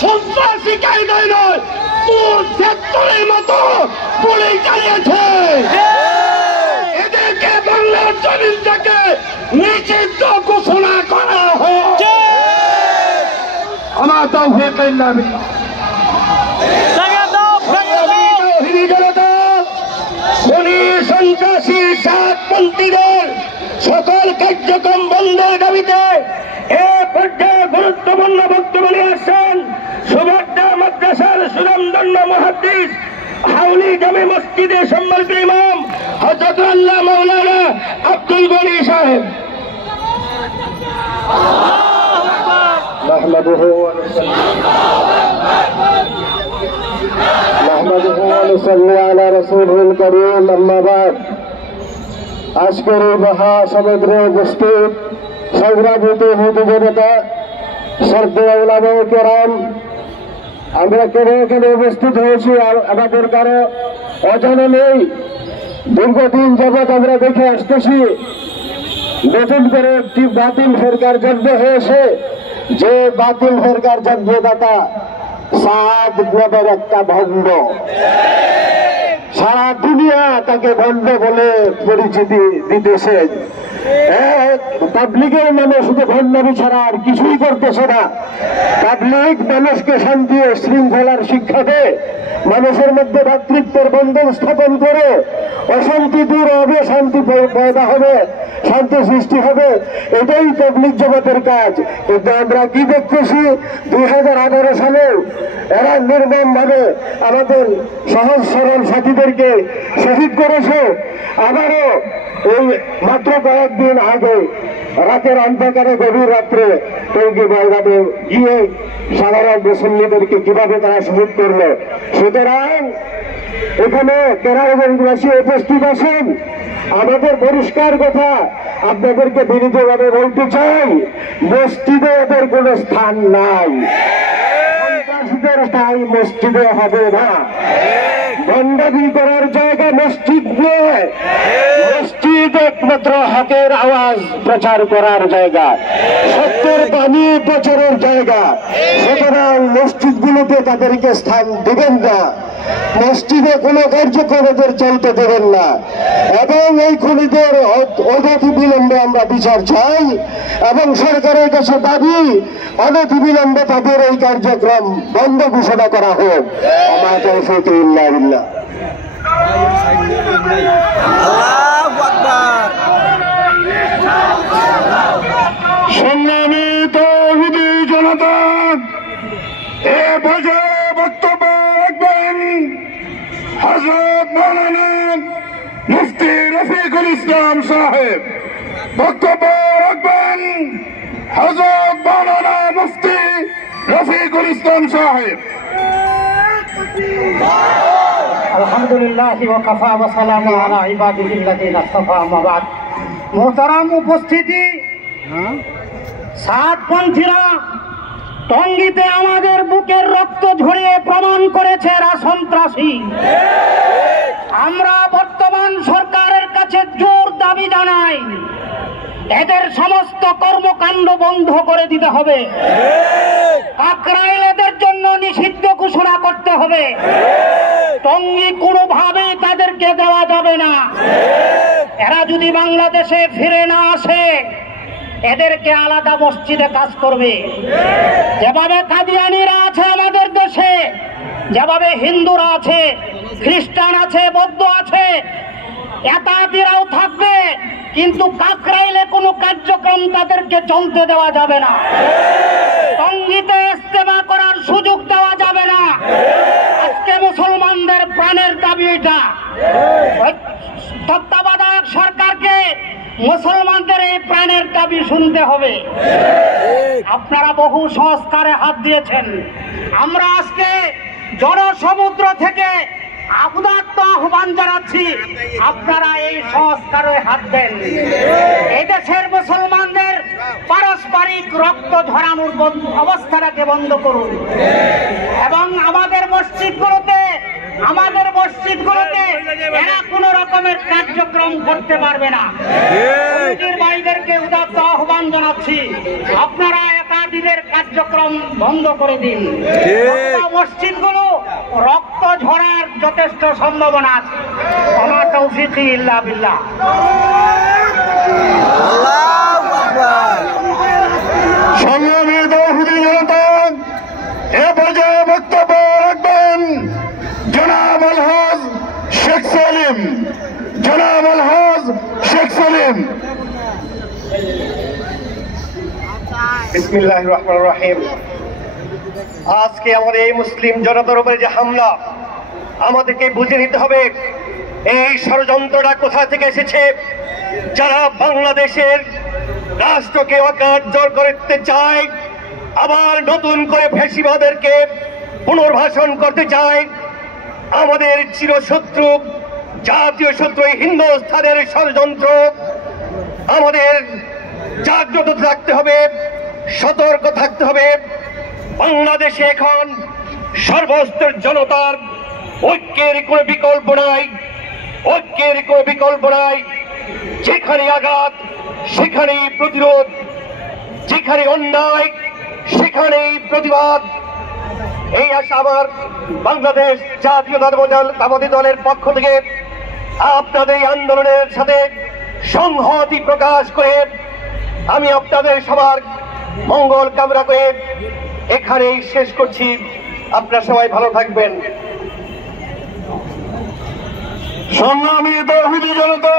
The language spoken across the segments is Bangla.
সন্ত্রাসী কায়দায় নয়, মূল সেক্টরের মতো গুলি চালিয়েছে। এদেরকে বাংলার জমিন থেকে নিষিদ্ধ ঘোষণা করা হোক। আমার তৌফিক ইল্লা বিল্লাহ। খুনি সন্ত্রাসী সাতপন্থীদের সকল কার্যক্রম বন্ধের দাবিতে এ পর্যায়ে গুরুত্বপূর্ণ বক্তব্য নিয়ে আসছেন সুবর্ণা মাদ্রাসার সুনামধন্য মুহাদ্দিস, হাউলি জামে মসজিদের সম্মানিত ইমাম হযরত আল্লাহ মাওলানা আব্দুল গনি সাহেব। نحمده ونصلي على رسوله الكريم أما بعد। আজকের এই মহাসমুদ্রে উপস্থিত সংগ্রামিত হিন্দু জনতা, শ্রদ্ধেয় উলামায়ে কেরাম, আমরা কেন এখানে উপস্থিত হয়েছি আমাদের কারো অজানা নেই। দীর্ঘদিন যাবৎ আমরা দেখে আসতেছি নতুন করে একটি বাতিল ফেরকার জন্ম হয়েছে, যে বাতিল ফেরকার জন্মদাতা সাদ নামের একটা ভণ্ড। সারা দুনিয়া তাকে ভণ্ড বলে পরিচিতি দিতেছে। পাবলিকের মানুষ শুধু ভণ্ডামি ছাড়া আর কিছুই করতেছে না। পাবলিক মানুষকে শান্তি ও শৃঙ্খলার শিক্ষা দেয়, মানুষের মধ্যে ভ্রাতৃত্বের বন্ধন স্থাপন করে অশান্তি দূর হবে, শান্তি পয়দা হবে, শান্তি সৃষ্টি হবে, এটাই পাবলিক জগতের কাজ। কিন্তু আমরা কি দেখতেছি 2018 সালে এরা নির্মম ভাবে আমাদের সহজ সরল সাথীদেরকে শহীদ করেছে। আবারও এই মাত্র কয়েকদিন আগে রাতের অন্ধকারে গভীর রাত্রে টঙ্গী ময়দানে গিয়ে সাধারণ মুসল্লিদেরকে কিভাবে তারা শহীদ করলো। সুতরাং এখানে কেরানীগঞ্জবাসী উপস্থিত আছেন, আমাদের পরিষ্কার কথা আপনাদেরকে বিনীতভাবে বলতে চাই, মসজিদে এদের কোন স্থান নাই, সন্ত্রাসীদের ঠাঁই মসজিদে হবে না। ভণ্ডামি করার জায়গা মসজিদ নয়, মসজিদ একমাত্র হকের আওয়াজ প্রচার করার জায়গা, সত্যের বাণী প্রচারের জায়গা। সুতরাং মসজিদগুলোতে তাদেরকে স্থান দেবেন না, মসজিদে কোনো কার্যক্রম এদের চলতে দেবেন না, এবং এই খুনিদের অনতি বিলম্বে আমরা বিচার চাই এবং সরকারের কাছে দাবি অনতি বিলম্বে তাদের এই কার্যক্রম বন্ধ ঘোষণা করা হোক। আমার তৌফিক ইল্লা বিল্লাহ। সম্মানিত ইহুদি জনতা, এ পর্যায়ে বক্তব্য রাখবেন হযরত মাওলানা মুফতি রফিকুল ইসলাম সাহেব। বক্তব্য রাখবেন হযরত মাওলানা মুফতি রফিকুল ইসলাম সাহেব। আলহামদুলিল্লাহ ওয়া কাফা ওয়া সালামু আলা ইবাদিল্লাযিনা ইসতাফা, আম্মা বাদ। মুহতারাম উপস্থিতি, সাতপন্থীরা টঙ্গীতে আমাদের বুকের রক্ত ঝরিয়ে প্রমাণ করেছে এরা সন্ত্রাসী। আমরা বর্তমান সরকারের কাছে জোর দাবি জানাই, এদের সমস্ত কর্মকাণ্ড বন্ধ করে দিতে হবে। কাকরাইল এদের জন্য নিষিদ্ধ ঘোষণা করতে হবে। টঙ্গী কোনোভাবেই তাদেরকে দেওয়া যাবে না। এরা যদি বাংলাদেশে ফিরে না আসে, এদেরকে আলাদা মসজিদে কাজ করবে। যেভাবে কাদিয়ানিরা আছে আমাদের দেশে, যেভাবে হিন্দুরা আছে, খ্রিস্টান আছে, বৌদ্ধ আছে, এতাতিরাও থাকবে, কিন্তু কাকরাইলে কোনো কার্যক্রম তাদেরকে চলতে দেওয়া যাবে না। টঙ্গীতে ইস্তেমা করার সুযোগ দেওয়া যাবে না। আজকে মুসলমানদের প্রাণের দাবি এটা। তত্ত্বাবধায়ক সরকারকে মুসলমানদের এই প্রাণের দাবি শুনতে হবে। আপনারা বহু সংস্কারে হাত দিয়েছেন। আমরা আজকে জনসমুদ্র থেকে উদাত্ত আহ্বান জানাচ্ছি, আপনারা এই সংস্কারে হাত দেন। এই দেশের মুসলমানদের পারস্পরিক রক্ত ঝরানোর অবস্থাটাকে বন্ধ করুন এবং আমাদের মসজিদগুলোতে এরা কোন রকমের কার্যক্রম করতে পারবে না। ভাইদেরকে উদাত্ত আহ্বান জানাচ্ছি, আপনারা জিহাদিদের কার্যক্রম বন্ধ করে দিন। মসজিদগুলো রক্ত ঝরার যথেষ্ট সম্ভাবনা আছে। ওমা তৌফিকি ইল্লা বিল্লাহ। সংগ্রামী তৌহিদি জনতা, এ পর্যায়ে বক্তব্য রাখবেন জনাব আলহাজ শেখ সেলিম। জনাব আলহাজ শেখ সেলিম। বিসমিল্লাহির রহমানির রহিম। আজকে আমাদের এই মুসলিম জনতার উপরে যে হামলা, আমাদেরকে বুঝে নিতে হবে এই ষড়যন্ত্রটা কোথা থেকে এসেছে। যারা বাংলাদেশের রাষ্ট্রকে অকার্যকর করতে চায়, আবার নতুন করে ফ্যাসিবাদেরকে পুনর্বাসন করতে চায়, আমাদের চিরশত্রু জাতীয় শত্রু হিন্দুস্তানের ষড়যন্ত্র। আমাদের জাগ্রত থাকতে হবে, সতর্ক থাকতে হবে। বাংলাদেশে এখন সর্বস্তর জনতার ঐক্যের কোনো বিকল্প নাই, ঐক্যের কোনো বিকল্প নাই। যেখানে আঘাত সেখানেই প্রতিরোধ, যেখানে অন্যায় সেখানেই প্রতিবাদ। এই আশা আমার বাংলাদেশ জাতীয়তাবাদী দলের পক্ষ থেকে আপনাদের এই আন্দোলনের সাথে সংহতি প্রকাশ করে আমি আপনাদের সবার মঙ্গল কামনা করে এখানেই শেষ করছি। আপনারা সবাই ভালো থাকবেন। সংগ্রামী তৌহিদি জনতা,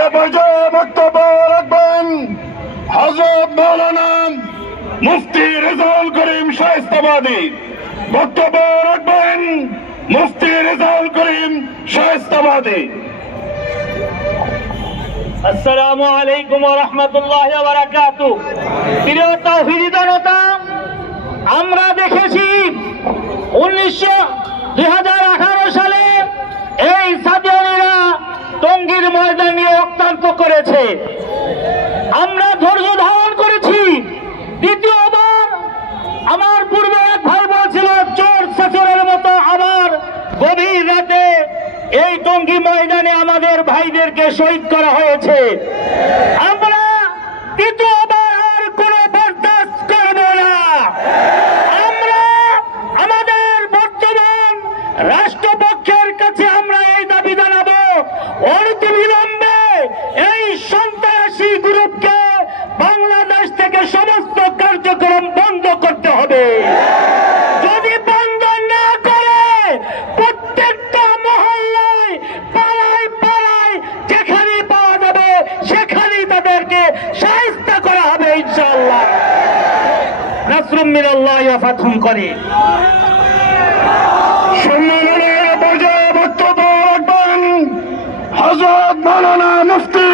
এ পর্যায়ে বক্তব্য রাখবেন হযরত মাওলানা মুফতি রেজাউল করিম শায়েস্তাবাদী। বক্তব্য রাখবেন মুফতি রেজাউল করিম শায়েস্তাবাদী। আসসালামু আলাইকুম ওয়া রাহমাতুল্লাহি ওয়া বারাকাতুহু। প্রিয় তাওহীদি জনতা, আমরা দেখেছি 2018 সালে এই সাদিয়ানীরা টঙ্গীর ময়দানে রক্তাক্ত করেছে। আমরা ধৈর্য ধারণ করেছি। দ্বিতীয়বার আমার পূর্বে এক ভাই বলছিল চোর শাসনের মতো আবার গভীর রাতে এই টঙ্গী ময়দানে আমাদের ভাইদেরকে শহীদ করা হয়েছে। আমরা তৃতীয়বার আর কোনো বরদাস্ত করব না। আমরা আমাদের বর্তমান রাষ্ট্রপক্ষের কাছে আমরা এই দাবি জানাবো, অনতিবিলম্বে এই সন্ত্রাসী গ্রুপকে বাংলাদেশ থেকে সমস্ত কার্যক্রম বন্ধ করতে হবে। যদি বন্ধ না করে প্রত্যেকটা মহল্লায় পাড়ায় পাড়ায় যেখানে পাওয়া যাবে সেখানেই তাদেরকে শায়েস্ত করা হবে ইনশাআল্লাহ। নাসরুম মিনাল্লাহি ওয়া ফাতহুম করিম। সম্মেলনের পর্যায়ে বক্তব্য রাখবেন হযরত মাওলানা মুফতি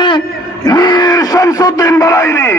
মীর শামসুদ্দিন বারাইনি।